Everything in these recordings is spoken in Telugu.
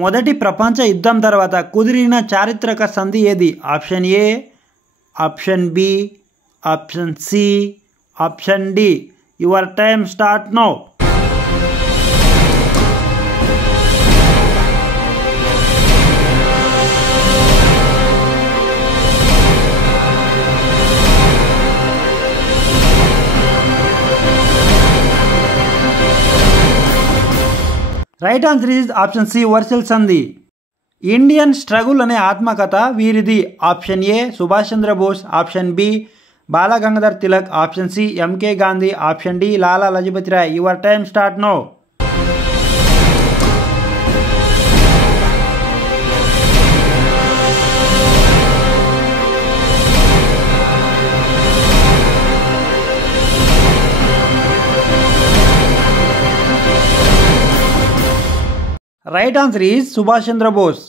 మొదటి ప్రపంచ యుద్ధం తర్వాత కుదిరిన చారిత్రక సంధి ఏది? Option A, option B, option C, option D. Your time start now. Right answer is option C, Versailles సంధి. ఇండియన్ స్ట్రగుల్ అనే ఆత్మకథ వీరిది? Option A, Subhash Chandrabose, option B, Balagangadhar Tilak, option C, MK Gandhi, option D, Lala Lajpat Rai. Your time start now. Right answer is Subhash Chandrabose.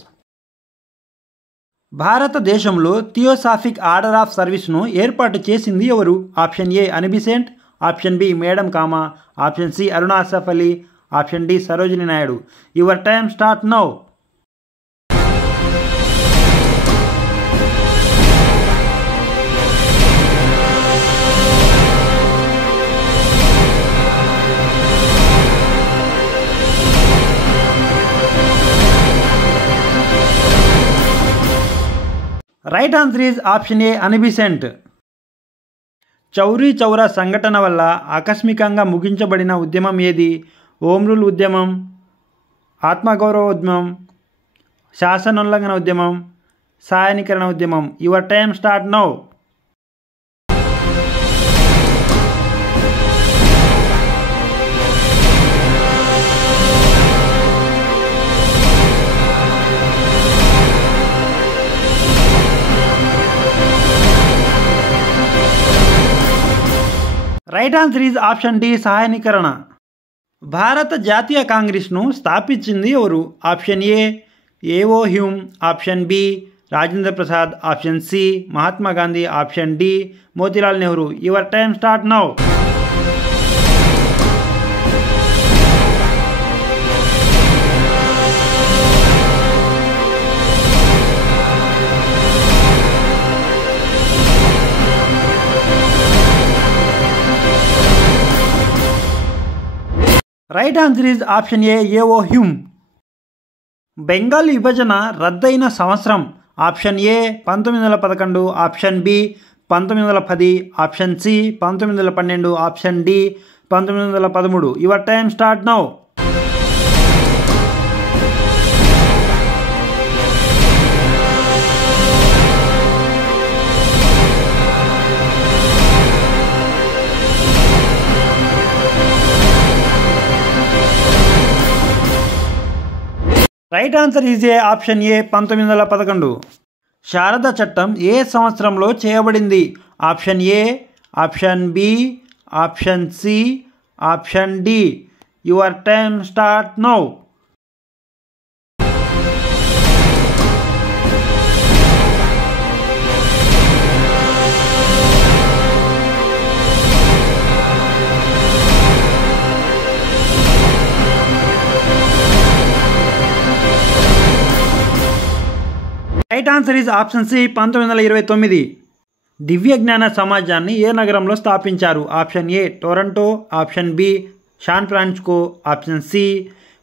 భారతదేశంలో థియోసాఫిక్ ఆర్డర్ ఆఫ్ సర్వీస్ను ఏర్పాటు చేసింది ఎవరు? Option A, Annie Besant, option B, madam Cama, option C, Aruna Asaf Ali, option d, Sarojini Naidu. Your time start now. Right answer is option A, Annie Besant. Chauri Chaura సంఘటన వల్ల ఆకస్మికంగా ముగించబడిన ఉద్యమం ఏది? హోమ్ రూల్ ఉద్యమం, ఆత్మగౌరవ ఉద్యమం, శాసనోల్లంఘన ఉద్యమం, సాయనీకరణ ఉద్యమం. Your time start now. Right answer is option D, సహాయనీకరణ. భారత జాతీయ కాంగ్రెస్ను స్థాపించింది ఎవరు? Option A, A O Hume, option B, Rajendra Prasad, option C, Mahatma Gandhi, option D, Motilal Nehru. Your time start now. Right answer is option A, A O Hume. Bengal విభజన రద్దయిన సంవత్సరం? Option A, 1911, option B, 1910, option C, 1912, option D, 1913. Your time start now. Right answer is A, option A, 1911. Sarda చట్టం ఏ సంవత్సరంలో చేయబడింది? Option A, option B, option C, option D. Your time start now. Right answer is option c, 1929. దివ్య జ్ఞాన సమాజాన్ని ఏ నగరంలో స్థాపించారు? Option a, Toronto, option b, San Francisco, option c,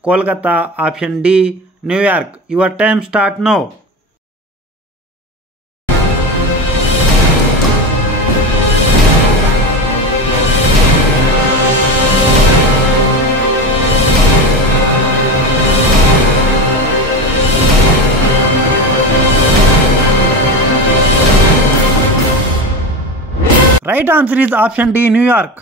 Kolkata, option d, New York. Your time start now. Right answer is option d, New York.